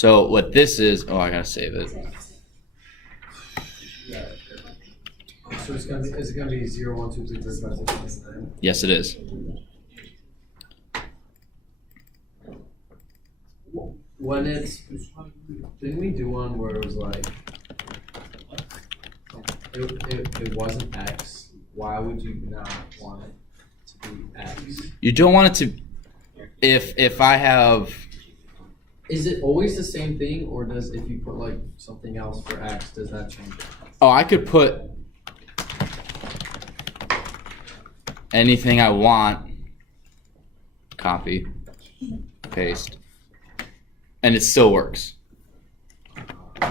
So what this is, oh, I gotta save it. So it's gonna be, is it gonna be 0, 1, 2, 3, 4, 5, 6, 7, 8, 9? Yes, it is. When it's, didn't we do one where it was like, it wasn't X, why would you not want it to be X? You don't want it to, if I have, Is it always the same thing, or does, if you put like something else for X, does that change it? oh, I could put anything I want, copy, paste, and it still works.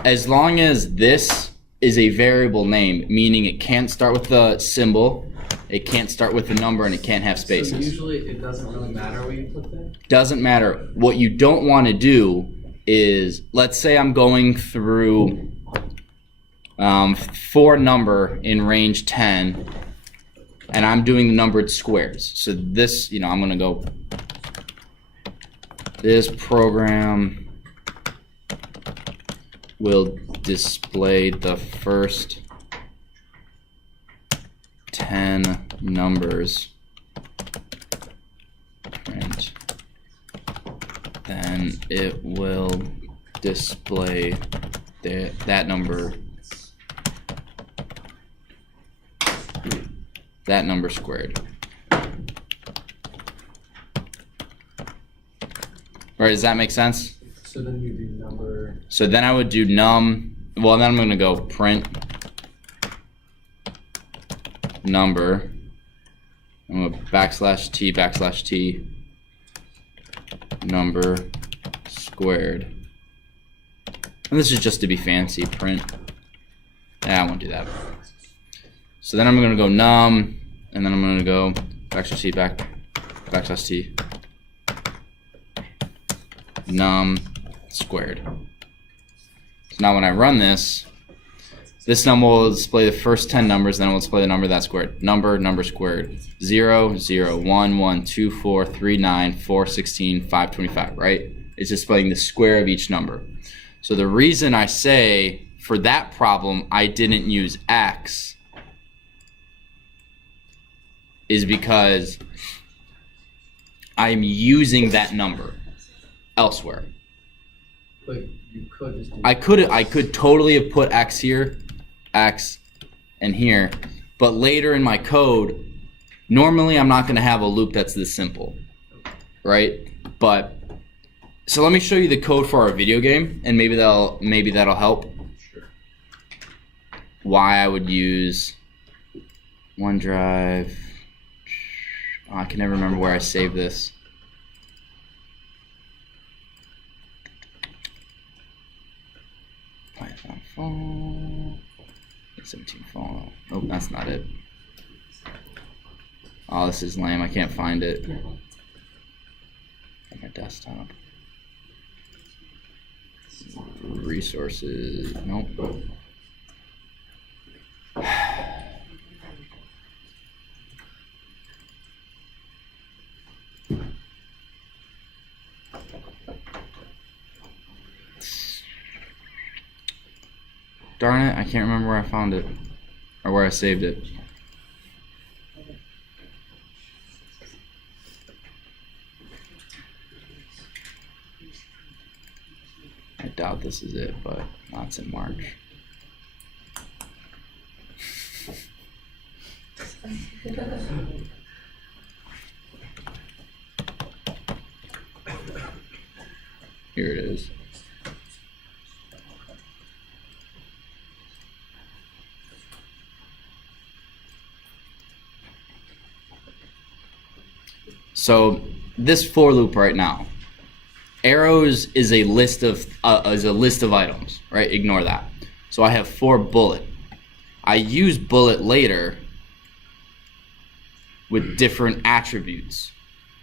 As long as this is a variable name, meaning it can't start with the symbol, it can't start with the number, and it can't have So spaces. usually it doesn't really matter what you put there? Doesn't matter. What you don't want to do is, let's say I'm going through 4 number in range 10, and I'm doing the numbered squares. So this, I'm going to go, this program will display the first 10 numbers, and then it will display that number squared. Right, does that make sense? So then you do number, So then I would do num, well then I'm going to go print number, I'm going to /t number squared. And this is just to be fancy, print. I won't do that. So then I'm going to go num, and then I'm going to go /t num squared. So now when I run this number will display the first 10 numbers, then it will display the number that's squared. Number squared. 0, 0, 1, 1, 2, 4, 3, 9, 4, 16, 5, 25, right? It's displaying the square of each number. So the reason I say for that problem I didn't use X is because I'm using that number elsewhere. but you could just do. I could totally have put X here, X, and here, but later in my code, normally I'm not going to have a loop that's this simple, right? But so let me show you the code for our video game, and maybe that'll help. Sure. Why I would use OneDrive. Oh, I can never remember where I saved this. Python fall. 17 fall. Oh, that's not it. Oh, this is lame. I can't find it. On my desktop. Resources. Nope. Darn it, I can't remember where I found it. Or where I saved it. I doubt this is it, but that's in March. Here it is. So this for loop right now, arrows is a list of items, right? Ignore that. So I have for bullet. I use bullet later with different attributes,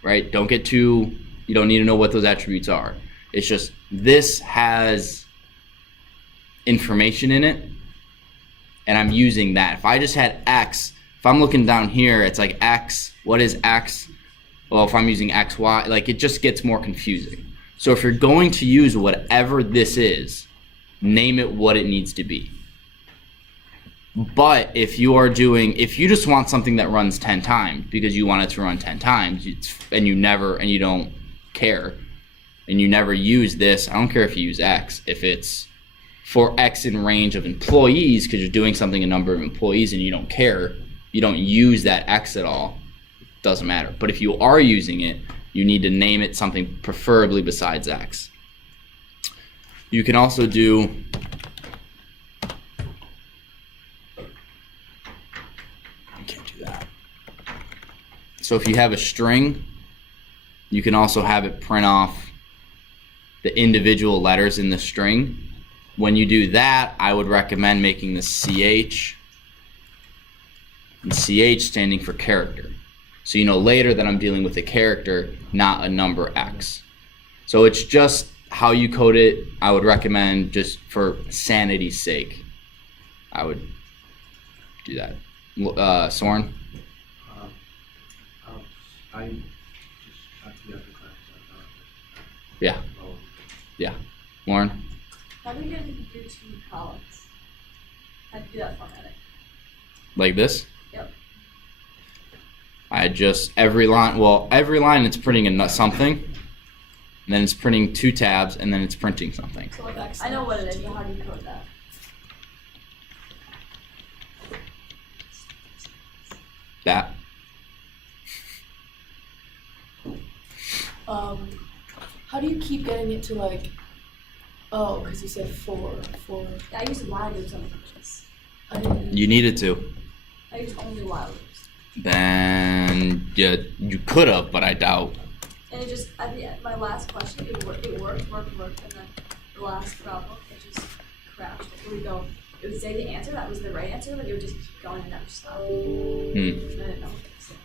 right? You don't need to know what those attributes are. It's just this has information in it, and I'm using that. If I just had X, if I'm looking down here, it's like X. What is X? Well, if I'm using XY, like it just gets more confusing. So if you're going to use whatever this is, name it what it needs to be. But if you just want something that runs 10 times because you want it to run 10 times and you don't care and you never use this, I don't care if you use X. If it's for X in range of employees because you're doing something a number of employees and you don't care, you don't use that X at all, doesn't matter. But if you are using it, you need to name it something preferably besides X. You can also do so if you have a string, you can also have it print off the individual letters in the string. When you do that, I would recommend making the CH, and CH standing for character. So you know later that I'm dealing with a character, not a number X. So it's just how you code it. I would recommend, just for sanity's sake, I would do that. Soren? I just have to get the class. Yeah. Yeah. Lauren? How do we get into your 2 columns? How do you do that formatting? Like this? Yep. I just, every line it's printing something, and then it's printing 2 tabs, and then it's printing something. So I know what it is, but how do you code that? That. How do you keep getting it to like, oh, because you said 4. Yeah, I use while loops on functions. I didn't. You needed to. I use only while loops. Then you could have, but I doubt. And it just, at the end, my last question, it worked, and then the last problem, it just crashed. It would go, it would say the answer, that was the right answer, but it would just keep going and never stop. And I didn't know what to say.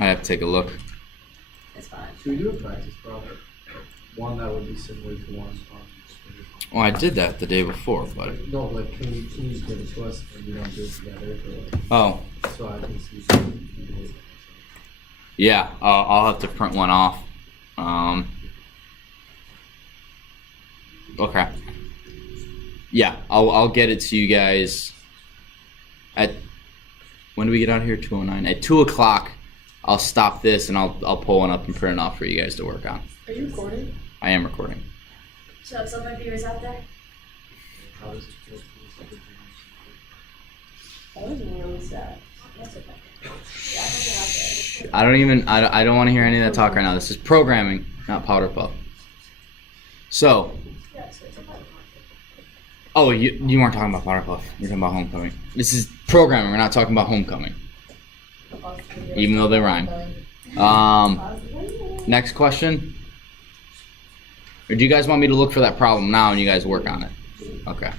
I have to take a look. It's fine. Should we do a practice problem? One that would be similar to one on Well, I did that the day before, but. No, like can you just give it to us and we don't do it together? Or, Oh. so I can see so you can do it. Yeah, I'll have to print one off. Okay. Yeah, I'll get it to you guys at, when do we get out of here? 2:09. At 2 o'clock, I'll stop this and I'll pull one up and print it off for you guys to work on. Are you recording? I am recording. So some of my viewers out there, How does it feel to the That was really sad. that's okay. Yeah, I'm out there. I don't want to hear any of that talk right now. This is programming, not powder puff. So, Yeah, so it's okay. oh, you weren't talking about powder puff. You're talking about homecoming. This is programming. We're not talking about homecoming, even though they rhyme. Next question. Or do you guys want me to look for that problem now and you guys work on it? Okay.